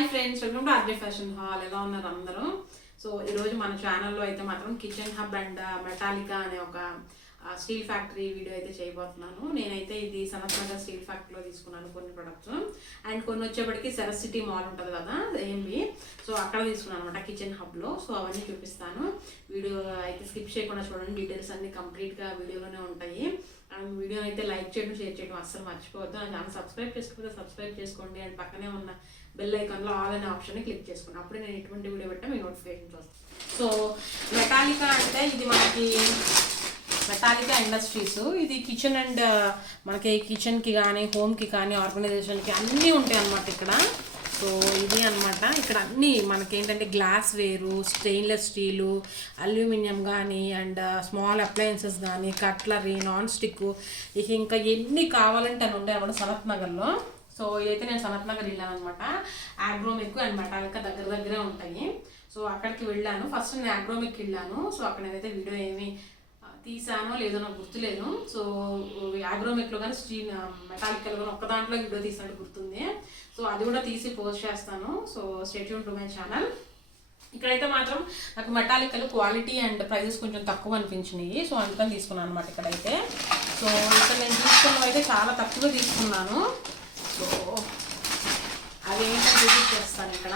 Hi friends, welcome to RJ fashion hall. ఎలా ఉన్నారు అందరూ? సో ఈరోజు మన ఛానల్లో అయితే మాత్రం కిచెన్ హబ్ అండ్ మెటాలికా అనే ఒక స్టీల్ ఫ్యాక్టరీ వీడియో అయితే చేయబోతున్నాను. నేనైతే ఇది సనత్ నగర్ స్టీల్ ఫ్యాక్టరీలో తీసుకున్నాను కొన్ని ప్రొడక్ట్స్, అండ్ కొన్ని వచ్చేప్పటికి సరస్ సిటీ మాల్ ఉంటుంది కదా ఏఎంబి, సో అక్కడ తీసుకున్నాను అనమాట కిచెన్ హబ్లో. సో అవన్నీ చూపిస్తాను. వీడియో అయితే స్కిప్ చేయకుండా చూడండి, డీటెయిల్స్ అన్ని కంప్లీట్గా వీడియోలోనే ఉంటాయి. అండ్ వీడియో అయితే లైక్ చేయడం, షేర్ చేయడం అస్సలు మర్చిపోవద్దు. అండ్ ఛానల్ సబ్స్క్రైబ్ చేసుకోకపోతే సబ్స్క్రైబ్ చేసుకోండి. అండ్ పక్కనే ఉన్న బెల్ ఐకాన్లో ఆల్ అనే ఆప్షన్ని క్లిక్ చేసుకోండి. అప్పుడే నేను ఎటువంటి వీడియో పెట్టా మీ నోటిఫికేషన్స్ వస్తాను. సో మెటాలికా అంటే ఇది మనకి మెటాలికా ఇండస్ట్రీస్. ఇది కిచెన్ అండ్ మనకి కిచెన్కి కానీ హోమ్కి కానీ ఆర్గనైజేషన్కి అన్నీ ఉంటాయి అన్నమాట ఇక్కడ. సో ఇది అనమాట ఇక్కడ అన్నీ మనకి ఏంటంటే గ్లాస్ వేరు, స్టెయిన్లెస్ స్టీలు, అల్యూమినియం కానీ అండ్ స్మాల్ అప్లయన్సెస్ కానీ, కట్లరీ, నాన్ స్టిక్, ఇక ఇంకా ఎన్ని కావాలంటే అని ఉంటాయి అన్నమాట సనత్ నగర్లో. సో ఇదైతే నేను సనత్ నగర్ వెళ్ళాను అనమాట. ఆగ్రోమిక్ అండ్ మెటాలికా దగ్గర దగ్గరే ఉంటాయి. సో అక్కడికి వెళ్ళాను. ఫస్ట్ నేను ఆగ్రోమిక్ వెళ్ళాను. సో అక్కడ నేనైతే వీడియో ఏమి తీసానో లేదో నాకు గుర్తులేదు. సో ఆగ్రోమిక్లో కానీ స్టీల్ మెటాలికల్ కానీ ఒక్క దాంట్లో వీడియో తీసినట్టు గుర్తుంది. సో అది కూడా తీసి పోస్ట్ చేస్తాను. So stay tune to my channel. ఇక్కడైతే మాత్రం నాకు మెటాలికల్ క్వాలిటీ అండ్ ప్రైజెస్ కొంచెం తక్కువ అనిపించినాయి. సో అందుకని తీసుకున్నాను అనమాట ఇక్కడైతే. సో ఇక్కడ నేను తీసుకున్నవి అయితే చాలా తక్కువ తీసుకున్నాను. సో అవి ఏంటంటే విజిట్ చేస్తాను ఇక్కడ.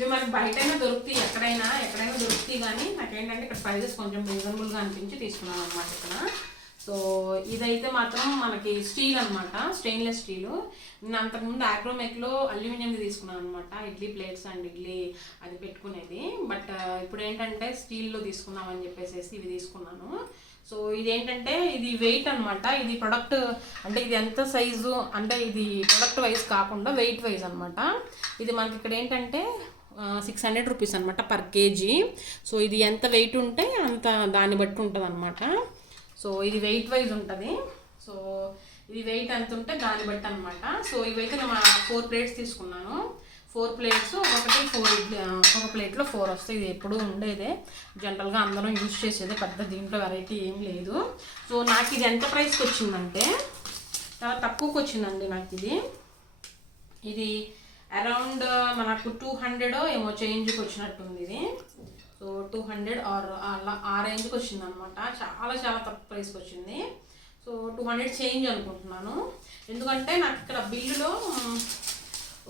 ఇవి మనకి బయటైనా దొరుకుతాయి, ఎక్కడైనా దొరుకుతాయి, కానీ నాకేంటంటే ఇక్కడ ప్రైజెస్ కొంచెం రీజనబుల్గా అనిపించి తీసుకున్నాను అనమాట ఇక్కడ. సో ఇదైతే మాత్రం మనకి స్టీల్ అనమాట, స్టెయిన్లెస్ స్టీలు. నేను అంతకుముందు ఆగ్రోమెక్లో అల్యూమినియంది తీసుకున్నాను అనమాట, ఇడ్లీ ప్లేట్స్ అండ్ ఇడ్లీ అది పెట్టుకునేది. బట్ ఇప్పుడు ఏంటంటే స్టీల్లో తీసుకున్నామని చెప్పేసి ఇవి తీసుకున్నాను. సో ఇదేంటంటే ఇది వెయిట్ అనమాట. ఇది ప్రొడక్ట్ అంటే ఇది ఎంత సైజు అంటే ఇది ప్రొడక్ట్ వైజ్ కాకుండా వెయిట్ వైజ్ అనమాట. ఇది మనకి ఇక్కడ ఏంటంటే 600 రూపీస్ అనమాట పర్ కేజీ. సో ఇది ఎంత వెయిట్ ఉంటే అంత దాన్ని బట్టి ఉంటుంది అనమాట. సో ఇది వెయిట్ వైజ్ ఉంటుంది. సో ఇది వెయిట్ ఎంత ఉంటే దాన్ని బట్టి అనమాట. సో ఇవైతే నేను 4 ప్లేట్స్ తీసుకున్నాను. 4 ప్లేట్స్, ఒక ప్లేట్లో 4 వస్తాయి. ఇది ఎప్పుడు ఉండేదే, జనరల్గా అందరం యూజ్ చేసేదే, పెద్ద దీంట్లో వెరైటీ ఏం లేదు. సో నాకు ఇది ఎంత ప్రైస్కి వచ్చిందంటే చాలా తక్కువకి వచ్చిందండి నాకు ఇది అరౌండ్ మనకు 200 ఏమో చేంజ్కి వచ్చినట్టుంది ఇది. సో 200 ఆర్ అలా ఆ రేంజ్కి వచ్చింది అనమాట. చాలా చాలా తక్కువ ప్రైస్కి వచ్చింది. సో 200 చేంజ్ అనుకుంటున్నాను. ఎందుకంటే నాకు ఇక్కడ బిల్లులో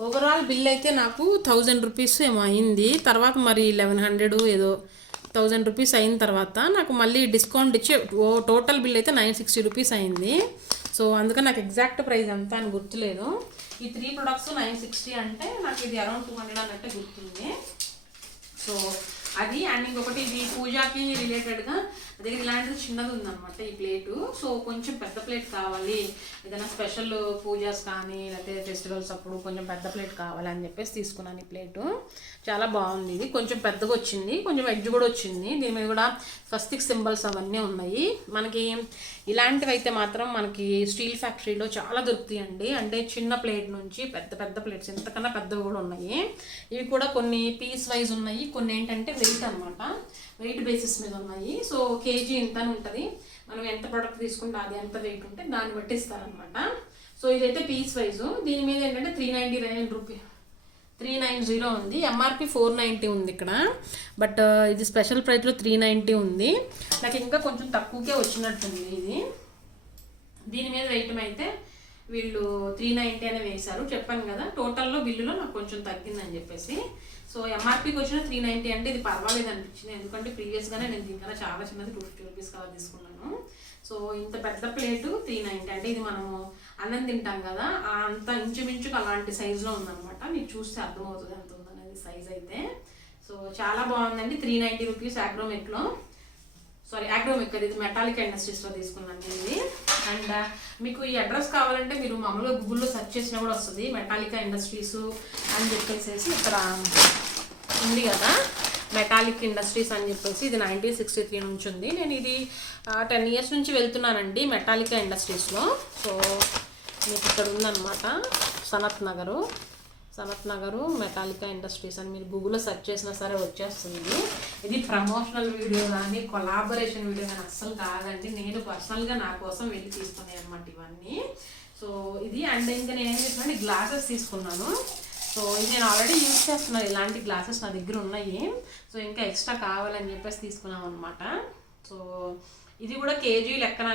ఓవరాల్ బిల్ అయితే నాకు 1000 రూపీస్ ఏమో అయింది. తర్వాత మరి 1100 ఏదో 1000 రూపీస్ అయిన తర్వాత నాకు మళ్ళీ డిస్కౌంట్ ఇచ్చి టోటల్ బిల్ అయితే 960 రూపీస్ అయింది. సో అందుకని నాకు ఎగ్జాక్ట్ ప్రైస్ ఎంత అని గుర్తులేదు. ఈ 3 ప్రొడక్ట్స్ 960 అంటే నాకు ఇది అరౌండ్ 200 అన్నట్టే గుర్తుంది. సో అది అండ్ ఇంకొకటి ఇది పూజాకి రిలేటెడ్గా దగ్గర ఇలాంటిది చిన్నది ఉందన్నమాట ఈ ప్లేటు. సో కొంచెం పెద్ద ప్లేట్ కావాలి, ఏదైనా స్పెషల్ పూజాస్ కానీ లేకపోతే ఫెస్టివల్స్ అప్పుడు కొంచెం పెద్ద ప్లేట్ కావాలి అని చెప్పేసి తీసుకున్నాను ఈ ప్లేటు. చాలా బాగుంది. ఇది కొంచెం పెద్దగా వచ్చింది, కొంచెం ఎడ్జ్ కూడా వచ్చింది. దీని మీద కూడా స్వస్తిక్ సింబల్స్ అవన్నీ ఉన్నాయి. మనకి ఇలాంటివి అయితే మాత్రం మనకి స్టీల్ ఫ్యాక్టరీలో చాలా దొరుకుతాయండి. అంటే చిన్న ప్లేట్ నుంచి పెద్ద పెద్ద ప్లేట్స్ ఇంతకన్నా పెద్దవి కూడా ఉన్నాయి. ఇవి కూడా కొన్ని పీస్ వైజ్ ఉన్నాయి, కొన్ని ఏంటంటే వెయిట్ అనమాట, వెయిట్ బేసిస్ మీద ఉన్నాయి. సో కేజీ ఇంత అని ఉంటుంది. మనం ఎంత ప్రోడక్ట్ తీసుకుంటే అది ఎంత వెయిట్ ఉంటే దాన్ని బట్టి ఇస్తారనమాట. సో ఇదైతే పీస్ వైజు. దీని మీద ఏంటంటే 399 రూపీస్ 390 ఉంది. ఎంఆర్పి 490 ఉంది ఇక్కడ. బట్ ఇది స్పెషల్ ప్రైస్లో 390 ఉంది. నాకు ఇంకా కొంచెం తక్కువకే వచ్చినట్టుంది ఇది. దీని మీద వెయిట్ అయితే వీళ్ళు 390 అనే వేశారు. చెప్పాను కదా టోటల్లో బిల్లులో నాకు కొంచెం తగ్గిందని చెప్పేసి. సో ఎంఆర్పీకి వచ్చిన 390 అంటే ఇది పర్వాలేదు అనిపించింది. ఎందుకంటే ప్రీవియస్గానే నేను దీనికన్నా చాలా చిన్నది 250 రూపీస్ కలర్ తీసుకున్నాను. సో ఇంత పెద్ద ప్లేటు 390 అంటే ఇది మనము అన్నం తింటాం కదా అంత ఇంచుమించుకు అలాంటి సైజులో ఉందన్నమాట. మీకు చూస్తే అర్థమవుతుంది ఎంత ఉందనేది సైజ్ అయితే. సో చాలా బాగుందండి. 390 రూపీస్ ఆగ్రోమెక్లో, ఆగ్రోమెక్ ఇది మెటాలికా ఇండస్ట్రీస్లో తీసుకున్నాను ఇది. అండ్ మీకు ఈ అడ్రస్ కావాలంటే మీరు మామూలుగా గూగుల్లో సెర్చ్ చేసినా కూడా వస్తుంది, మెటాలికా ఇండస్ట్రీస్ అని చెప్పేసి ఇక్కడ ఉంది కదా, మెటాలిక్ ఇండస్ట్రీస్ అని చెప్పేసి. ఇది 1963 నుంచి ఉంది. నేను ఇది 10 ఇయర్స్ నుంచి వెళ్తున్నానండి మెటాలికా ఇండస్ట్రీస్లో. సో మీకు ఇక్కడ ఉందన్నమాట సనత్ నగరు. సనత్ నగరు మెటాలికా ఇండస్ట్రీస్ అని మీరు గూగుల్లో సెర్చ్ చేసినా సరే వచ్చేస్తుంది. ఇది ప్రమోషనల్ వీడియో కానీ కొలాబరేషన్ వీడియో కానీ అస్సలు కాదండి. నేను పర్సనల్గా నా కోసం వెళ్ళి తీసుకున్నాను అనమాట ఇవన్నీ. సో ఇది అండ్ ఇంకా నేను ఏం చేస్తున్నాను, గ్లాసెస్ తీసుకున్నాను. సో ఇది నేను ఆల్రెడీ యూజ్ చేస్తున్నాను, ఇలాంటి గ్లాసెస్ నా దగ్గర ఉన్నాయి. సో ఇంకా ఎక్స్ట్రా కావాలని చెప్పేసి తీసుకున్నాం అనమాట. సో ఇది కూడా కేజీ లెక్కన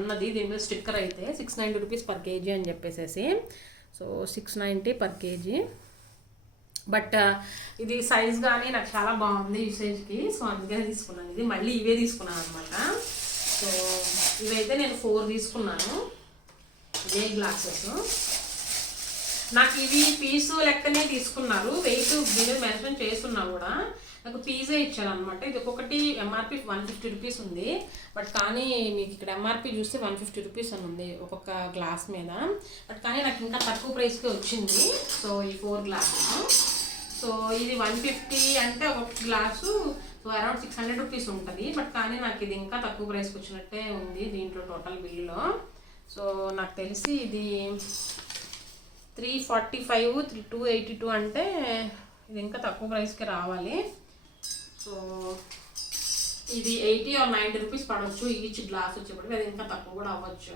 ఉన్నది. దీని మీద స్టిక్కర్ అయితే 690 రూపీస్ పర్ కేజీ అని చెప్పేసేసి. So 690 per KG. బట్ ఇది సైజ్ కానీ నాకు చాలా బాగుంది యూసేజ్కి. సో అందుకనే తీసుకున్నాను. ఇది మళ్ళీ ఇవే తీసుకున్నాను అనమాట. సో ఇవైతే నేను 4 తీసుకున్నాను, ఇవే గ్లాసెస్. నాకు ఇవి పీసు లెక్కనే తీసుకున్నారు, వెయిట్ బిల్ మెన్షన్ చేస్తున్నా కూడా నాకు పీజే ఇచ్చారనమాట. ఇది ఒక్కొక్కటి ఎంఆర్పి 150 రూపీస్ ఉంది. బట్ కానీ మీకు ఇక్కడ ఎంఆర్పి చూస్తే 150 రూపీస్ అని ఉంది ఒక్కొక్క గ్లాస్ మీద. బట్ కానీ నాకు ఇంకా తక్కువ ప్రైస్కే వచ్చింది. సో ఈ 4 గ్లాసెస్. సో ఇది 150 అంటే ఒక్కొక్క గ్లాసు సో అరౌండ్ 600 రూపీస్ ఉంటుంది. బట్ కానీ నాకు ఇది ఇంకా తక్కువ ప్రైస్కి వచ్చినట్టే ఉంది దీంట్లో టోటల్ బిల్లులో. సో నాకు తెలిసి ఇది 345 282 అంటే ఇది ఇంకా తక్కువ ప్రైస్కి రావాలి. సో ఇది 80 or 90 రూపీస్ పడవచ్చు ఈచ్ గ్లాస్ వచ్చేప్పటికి, అది ఇంకా తక్కువ కూడా అవ్వచ్చు.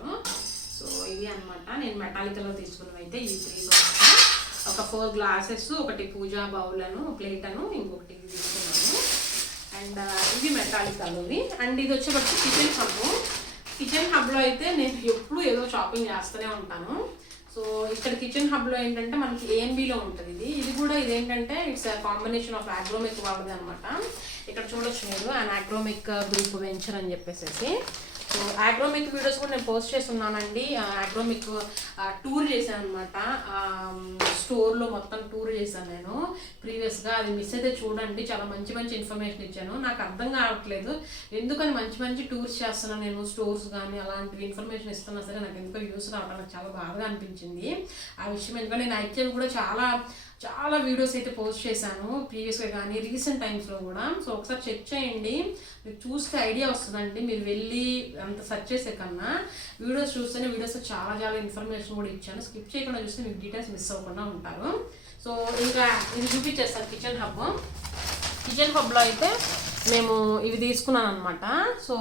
సో ఇది అనమాట నేను మెటాలికలో తీసుకున్నవి అయితే ఈ 3 సార్స్. ఒక 4 గ్లాసెస్, ఒకటి పూజా బౌల్ అను ప్లేట్ అను ఇంకొకటి తీసుకున్నాను. అండ్ ఇది మెటాలికలోవి. అండ్ ఇది వచ్చేప్పటికి కిచెన్ హబ్. కిచెన్ హబ్లో అయితే నేను ఎప్పుడు ఏదో షాపింగ్ చేస్తూనే ఉంటాను. సో ఇక్కడ కిచెన్ హబ్లో ఏంటంటే మనకి ఏఎన్బిలో ఉంటుంది. ఇది కూడా ఇదేంటంటే ఇట్స్ కాంబినేషన్ ఆఫ్ అగ్రోమిక్ వాళ్ళది అనమాట. ఇక్కడ చూడొచ్చు మీరు అగ్రోమిక్ గ్రూప్ వెంచర్ అని చెప్పేసి. సో అగ్రోమిక్ వీడియోస్ కూడా నేను పోస్ట్ చేస్తున్నానండి. అగ్రోమిక్ టూర్ చేశాను అనమాట, స్టోర్లో మొత్తం టూర్ చేశాను నేను ప్రీవియస్గా. అది మిస్ అయితే చూడండి, చాలా మంచి మంచి ఇన్ఫర్మేషన్ ఇచ్చాను. నాకు అర్థం కావట్లేదు ఎందుకని మంచి మంచి టూర్స్ చేస్తున్నాను నేను, స్టోర్స్ కానీ అలాంటివి ఇన్ఫర్మేషన్ ఇస్తున్నా సరే నాకు ఎందుకో యూస్ రావడం నాకు చాలా బాగా అనిపించింది ఆ విషయం. ఎందుకంటే నేను యాక్చువల్ కూడా చాలా వీడియోస్ అయితే పోస్ట్ చేశాను ప్రీవియస్గా కానీ రీసెంట్ టైమ్స్లో కూడా. సో ఒకసారి చెక్ చేయండి, మీకు చూస్తే ఐడియా వస్తుందండి. మీరు వెళ్ళి అంత సెర్చ్ చేసే కన్నా వీడియోస్ చూస్తేనే వీడియోస్లో చాలా ఇన్ఫర్మేషన్ కూడా ఇచ్చాను. స్కిప్ చేయకుండా చూస్తే మీకు డీటెయిల్స్ మిస్ అవ్వకుండా ఉంటారు. సో ఇంకా ఇది చూపించేస్తాను కిచెన్ హబ్. కిచెన్ హబ్లో అయితే మేము ఇవి తీసుకున్నాను అనమాట. సో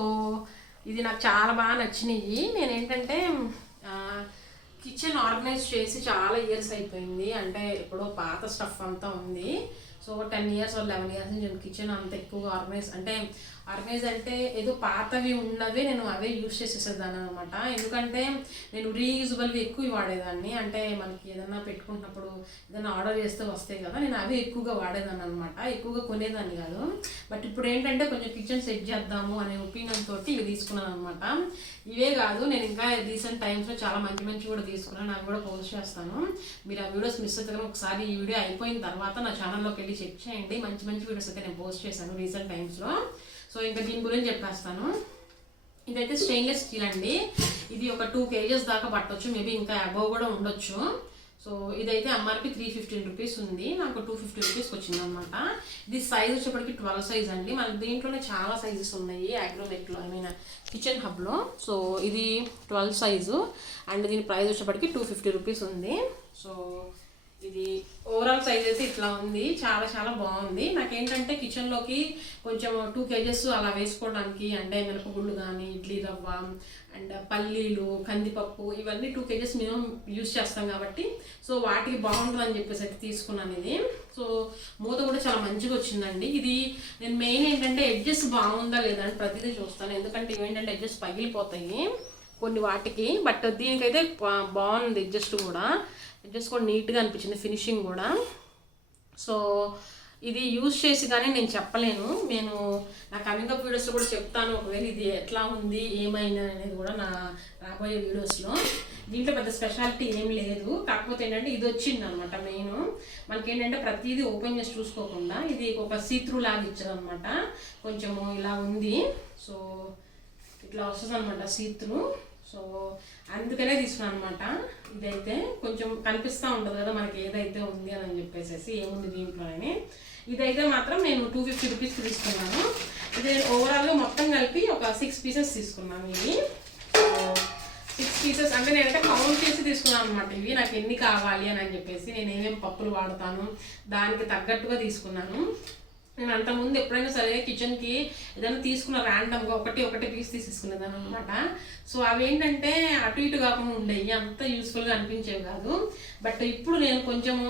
ఇది నాకు చాలా బాగా నచ్చినాయి. నేను ఏంటంటే కిచెన్ ఆర్గనైజ్ చేసి చాలా ఇయర్స్ అయిపోయింది, అంటే ఎప్పుడో పాత స్టఫ్ అంతా ఉంది. సో 10 years or 11 years నుంచి నేను కిచెన్ అంత ఎక్కువగా ఆర్గనైజ్ అంటే ఏదో పాతవి ఉన్నవే నేను అవే యూజ్ చేసేసేదాన్ని అనమాట. ఎందుకంటే నేను రీయూజబుల్వి ఎక్కువ వాడేదాన్ని. అంటే మనకి ఏదన్నా పెట్టుకున్నప్పుడు ఏదైనా ఆర్డర్ చేస్తే వస్తాయి కదా, నేను అవే ఎక్కువగా వాడేదాన్ని అనమాట, ఎక్కువగా కొనేదాన్ని కాదు. బట్ ఇప్పుడు ఏంటంటే కొంచెం కిచెన్ సెట్ చేద్దాము అనే ఒపీనియన్ తోటి ఇవి తీసుకున్నాను అనమాట. ఇవే కాదు, నేను ఇంకా రీసెంట్ టైమ్స్లో చాలా మంచి కూడా తీసుకున్నాను, అవి కూడా పోస్ట్ చేస్తాను. మీరు ఆ వీడియోస్ మిస్ అయితే ఒకసారి ఈ వీడియో అయిపోయిన తర్వాత నా ఛానల్లోకి వెళ్ళి చెక్ చేయండి. మంచి వీడియోస్ అయితే నేను పోస్ట్ చేశాను రీసెంట్ టైమ్స్లో. సో ఇంకా దీని గురించి చెప్పేస్తాను. ఇదైతే స్టెయిన్లెస్ స్టీల్ అండి. ఇది ఒక 2 kgs దాకా పట్టవచ్చు, మేబీ ఇంకా అబవ్ కూడా ఉండొచ్చు. సో ఇదైతే ఎంఆర్పి 315 రూపీస్ ఉంది, నాకు 250 రూపీస్కి వచ్చింది అనమాట. ఇది సైజ్ వచ్చేప్పటికి 12 సైజ్ అండి. మనకి దీంట్లోనే చాలా సైజెస్ ఉన్నాయి అగ్రోమెక్లో, కిచెన్ హబ్లో. సో ఇది 12 సైజు అండ్ దీని ప్రైస్ వచ్చేప్పటికి 250 రూపీస్ ఉంది. సో ఇది ఓవరాల్ సైజ్ అయితే ఇట్లా ఉంది, చాలా బాగుంది. నాకేంటంటే కిచెన్లోకి కొంచెం 2 kgs అలా వేసుకోవడానికి, అంటే మినపగుళ్ళు కానీ ఇడ్లీ రవ్వ అండ్ పల్లీలు కందిపప్పు ఇవన్నీ 2 kgs మినిమం యూజ్ చేస్తాం కాబట్టి సో వాటికి బాగుంటుందని చెప్పేసి అయితే తీసుకున్నాను ఇది. సో మూత కూడా చాలా మంచిగా వచ్చిందండి. ఇది నేను మెయిన్ ఏంటంటే ఎడ్జెస్ బాగుందా లేదా అని ప్రతిదీ చూస్తాను, ఎందుకంటే ఇవేంటంటే ఎడ్జెస్ పగిలిపోతాయి కొన్ని వాటికి. బట్ దీనికైతే బాగుంది, ఎడ్జెస్ కూడా నీట్గా అనిపించింది, ఫినిషింగ్ కూడా. సో ఇది యూజ్ చేసి కానీ నేను చెప్పలేను, నేను నా కమింగ్ అప్ వీడియోస్లో కూడా చెప్తాను ఒకవేళ ఇది ఎట్లా ఉంది ఏమైనా అనేది కూడా నా రాబోయే వీడియోస్లో. దీంట్లో పెద్ద స్పెషాలిటీ ఏం లేదు, కాకపోతే ఏంటంటే ఇది వచ్చింది అనమాట మెయిన్. మనకేంటంటే ప్రతిదీ ఓపెన్ చేసి చూసుకోకుండా ఇది ఒక సీత్రూ లాగా ఇచ్చారనమాట, కొంచెము ఇలా ఉంది. సో ఇట్లా వస్తుంది అనమాట సీత్రూ. సో అందుకనే తీసుకున్నాను అనమాట. ఇదైతే కొంచెం కనిపిస్తూ ఉంటుంది కదా మనకి ఏదైతే ఉంది అని చెప్పేసి ఏముంది దీంట్లో అని. ఇదైతే మాత్రం నేను 250 రూపీస్కి తీసుకున్నాను. ఇది ఓవరాల్గా మొత్తం కలిపి ఒక 6 పీసెస్ తీసుకున్నాను. ఇవి 6 పీసెస్ అంటే నేనైతే కౌంట్ చేసి తీసుకున్నాను అనమాట. ఇవి నాకు ఎన్ని కావాలి అని చెప్పేసి నేను ఏమేమి పప్పులు వాడతాను దానికి తగ్గట్టుగా తీసుకున్నాను. నేను అంతకుముందు ఎప్పుడైనా సరే కిచెన్కి ఏదైనా తీసుకున్న ర్యాండమ్గా ఒకటి పీస్ తీసేసుకునేదాన్ని అనమాట. సో అవి ఏంటంటే అటు ఇటు కాకుండా ఉండేవి, అంత యూస్ఫుల్గా అనిపించేవి కాదు. బట్ ఇప్పుడు నేను కొంచెము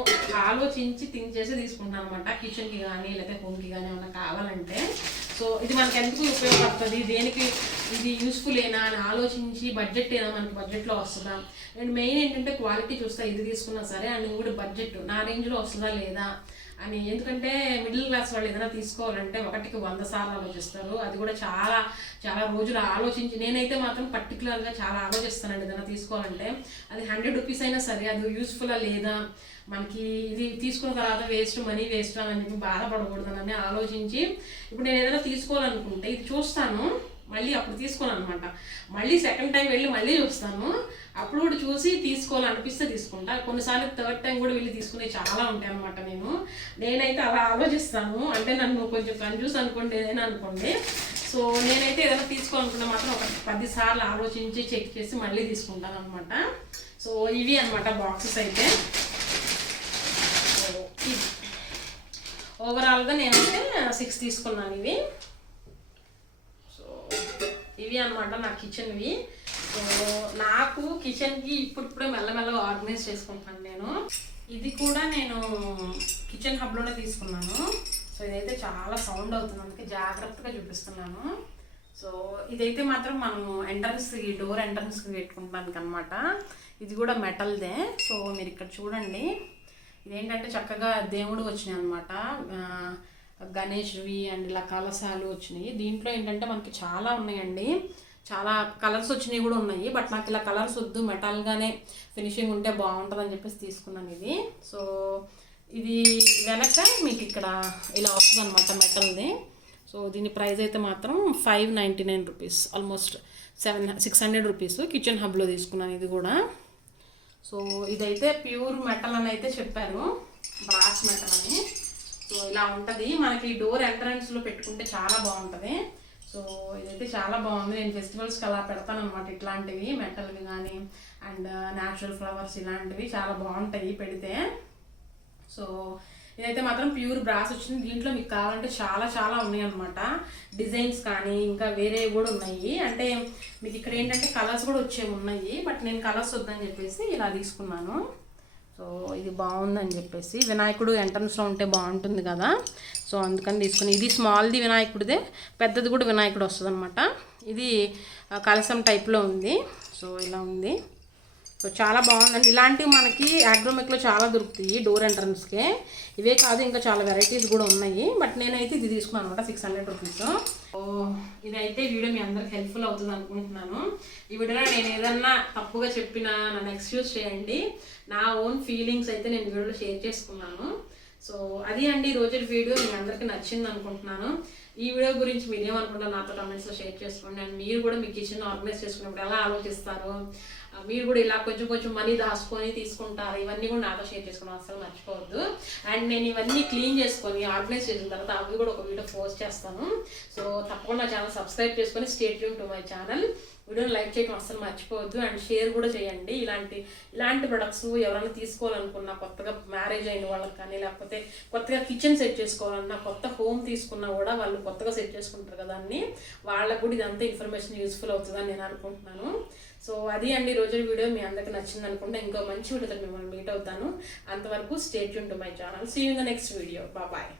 ఆలోచించి థింక్ చేసి తీసుకుంటాను అనమాట. కిచెన్కి కానీ లేకపోతే హోమ్కి కానీ ఏమైనా కావాలంటే సో ఇది మనకి ఎందుకు ఉపయోగపడుతుంది, దేనికి ఇది యూస్ఫుల్ ఏనా అని ఆలోచించి బడ్జెట్ ఏనా మనకి బడ్జెట్లో వస్తుందా. అండ్ మెయిన్ ఏంటంటే క్వాలిటీ చూస్తా, ఇది తీసుకున్నా సరే అండ్ కూడా బడ్జెట్ నా రేంజ్లో వస్తుందా లేదా అని. ఎందుకంటే మిడిల్ క్లాస్ వాళ్ళు ఏదైనా తీసుకోవాలంటే 1కి 100 సార్లు ఆలోచిస్తారు. అది కూడా చాలా చాలా రోజులు ఆలోచించి, నేనైతే మాత్రం పర్టికులర్గా చాలా ఆలోచిస్తానండి ఏదైనా తీసుకోవాలంటే. అది 100 రూపీస్ అయినా సరే అది యూస్ఫుల్లా లేదా, మనకి ఇది తీసుకున్న తర్వాత మనీ వేస్ట్ అని చెప్పి బాధపడకూడదని ఆలోచించి ఇప్పుడు నేను ఏదైనా తీసుకోవాలనుకుంటే ఇది చూస్తాను, మళ్ళీ అప్పుడు తీసుకోను అనమాట. మళ్ళీ సెకండ్ టైం వెళ్ళి మళ్ళీ చూస్తాను, అప్పుడు కూడా చూసి తీసుకోవాలనిపిస్తే తీసుకుంటా. కొన్నిసార్లు థర్డ్ టైం కూడా వెళ్ళి తీసుకునే చాలా ఉంటాయి అనమాట. నేనైతే అలా ఆలోచిస్తాను. అంటే నన్ను కొంచెం కన్ఫ్యూజ్ అనుకోండి ఏదైనా అనుకోండి. సో నేనైతే ఏదైనా తీసుకోవాలనుకుంటే మాత్రం ఒక 10 సార్లు ఆలోచించి చెక్ చేసి మళ్ళీ తీసుకుంటాను అనమాట. సో ఇవి అనమాట బాక్సెస్ అయితే. సో ఓవరాల్గా నేనైతే 6 తీసుకున్నాను ఇవి. సో ఇవి అనమాట నా కిచెన్వి. సో నాకు కిచెన్కి ఇప్పుడిప్పుడే మెల్లమెల్లగా ఆర్గనైజ్ చేసుకుంటాను నేను. ఇది కూడా నేను కిచెన్ హబ్లోనే తీసుకున్నాను. సో ఇదైతే చాలా సౌండ్ అవుతుంది, అందుకే జాగ్రత్తగా చూపిస్తున్నాను. సో ఇదైతే మాత్రం మనం డోర్ ఎంట్రన్స్కి పెట్టుకుంటానికి అనమాట. ఇది కూడా మెటల్దే. సో మీరు ఇక్కడ చూడండి, ఇదేంటంటే చక్కగా దేవుడు వచ్చినాయి అనమాట, గణేష్వి అండ్ ఇలా కలశాలు వచ్చినాయి. దీంట్లో ఏంటంటే మనకి చాలా ఉన్నాయండి, చాలా కలర్స్ వచ్చినాయి కూడా ఉన్నాయి. బట్ నాకు ఇలా కలర్స్ వద్దు, మెటల్గానే ఫినిషింగ్ ఉంటే బాగుంటుంది అని చెప్పేసి తీసుకున్నాను ఇది. సో ఇది వెనక మీకు ఇక్కడ ఇలా వస్తుంది అనమాట మెటల్ది. సో దీని ప్రైస్ అయితే మాత్రం 599 రూపీస్, ఆల్మోస్ట్ 600 రూపీస్. కిచెన్ హబ్లో తీసుకున్నాను ఇది కూడా. సో ఇదైతే ప్యూర్ మెటల్ అని అయితే చెప్పారు, బ్రాస్ మెటల్ అని. సో ఇలా ఉంటుంది, మనకి డోర్ ఎంట్రన్స్లో పెట్టుకుంటే చాలా బాగుంటుంది. సో ఇదైతే చాలా బాగుంది. నేను ఫెస్టివల్స్కి అలా పెడతాను అనమాట, ఇట్లాంటివి మెటల్వి కానీ అండ్ న్యాచురల్ ఫ్లవర్స్ ఇలాంటివి చాలా బాగుంటాయి పెడితే. సో ఇదైతే మాత్రం ప్యూర్ బ్రాస్ వచ్చింది. దీంట్లో మీకు కావాలంటే చాలా చాలా ఉన్నాయి అనమాట, డిజైన్స్ కానీ ఇంకా వేరే కూడా ఉన్నాయి. అంటే మీకు ఇక్కడ ఏంటంటే కలర్స్ కూడా వచ్చేవి ఉన్నాయి, బట్ నేను కలర్స్ వద్దని చెప్పేసి ఇలా తీసుకున్నాను. సో ఇది బాగుందని చెప్పేసి, వినాయకుడు ఎంట్రన్స్లో ఉంటే బాగుంటుంది కదా, సో అందుకని తీసుకుని. ఇది స్మాల్ది వినాయకుడిదే, పెద్దది కూడా వినాయకుడు వస్తుంది అనమాట. ఇది కలసం టైప్లో ఉంది. సో ఇలా ఉంది. సో చాలా బాగుందండి. ఇలాంటివి మనకి ఆగ్రోమెక్లో చాలా దొరుకుతాయి డోర్ ఎంట్రన్స్కే. ఇవే కాదు ఇంకా చాలా వెరైటీస్ కూడా ఉన్నాయి, బట్ నేనైతే ఇది తీసుకున్నాను అనమాట 600 రూపీస్. సో ఇదైతే వీడియో మీ అందరికి హెల్ప్ఫుల్ అవుతుంది అనుకుంటున్నాను. ఈ వీడియోలో నేను ఏదన్నా తప్పుగా చెప్పినా నన్ను ఎక్స్క్యూజ్ చేయండి. నా ఓన్ ఫీలింగ్స్ అయితే నేను వీడియోలో షేర్ చేసుకున్నాను. సో అది అండి ఈరోజు వీడియో, మీ అందరికీ నచ్చింది అనుకుంటున్నాను. ఈ వీడియో గురించి మీరు ఏమనుకుంటారో నాతో కమెంట్స్లో షేర్ చేసుకోండి. అండ్ మీరు కూడా మీ కిచెన్ ఆర్గనైజ్ చేసుకున్నప్పుడు ఎలా ఆలోచిస్తారు, మీరు కూడా ఇలా కొంచెం మనీ దాచుకొని తీసుకుంటారు, ఇవన్నీ కూడా నాతో షేర్ చేసుకోవడం అసలు మర్చిపోవద్దు. అండ్ నేను ఇవన్నీ క్లీన్ చేసుకొని ఆర్గనైజ్ చేసిన తర్వాత అవి కూడా ఒక వీడియో పోస్ట్ చేస్తాను. సో తప్పకుండా ఛానల్ సబ్స్క్రైబ్ చేసుకొని stay tune to my channel. వీడియోని లైక్ చేయడం అసలు మర్చిపోవద్దు అండ్ షేర్ కూడా చేయండి. ఇలాంటి ప్రొడక్ట్స్ ఎవరైనా తీసుకోవాలనుకున్నా, కొత్తగా మ్యారేజ్ అయిన వాళ్ళకి కానీ లేకపోతే కొత్తగా కిచెన్ సెట్ చేసుకోవాలన్నా, కొత్త హోమ్ తీసుకున్నా కూడా వాళ్ళు కొత్తగా సెట్ చేసుకుంటారు కదా అన్ని, వాళ్ళకు కూడా ఇదంతా ఇన్ఫర్మేషన్ యూస్ఫుల్ అవుతుందని నేను అనుకుంటున్నాను. సో అది అండి రోజు వీడియో, మీ అందరికి నచ్చింది అనుకుంటే ఇంకో మంచి వీడియోతో మిమ్మల్ని మీట్ అవుతాను. అంతవరకు stay tune to my channel. See you in the next video. Bye.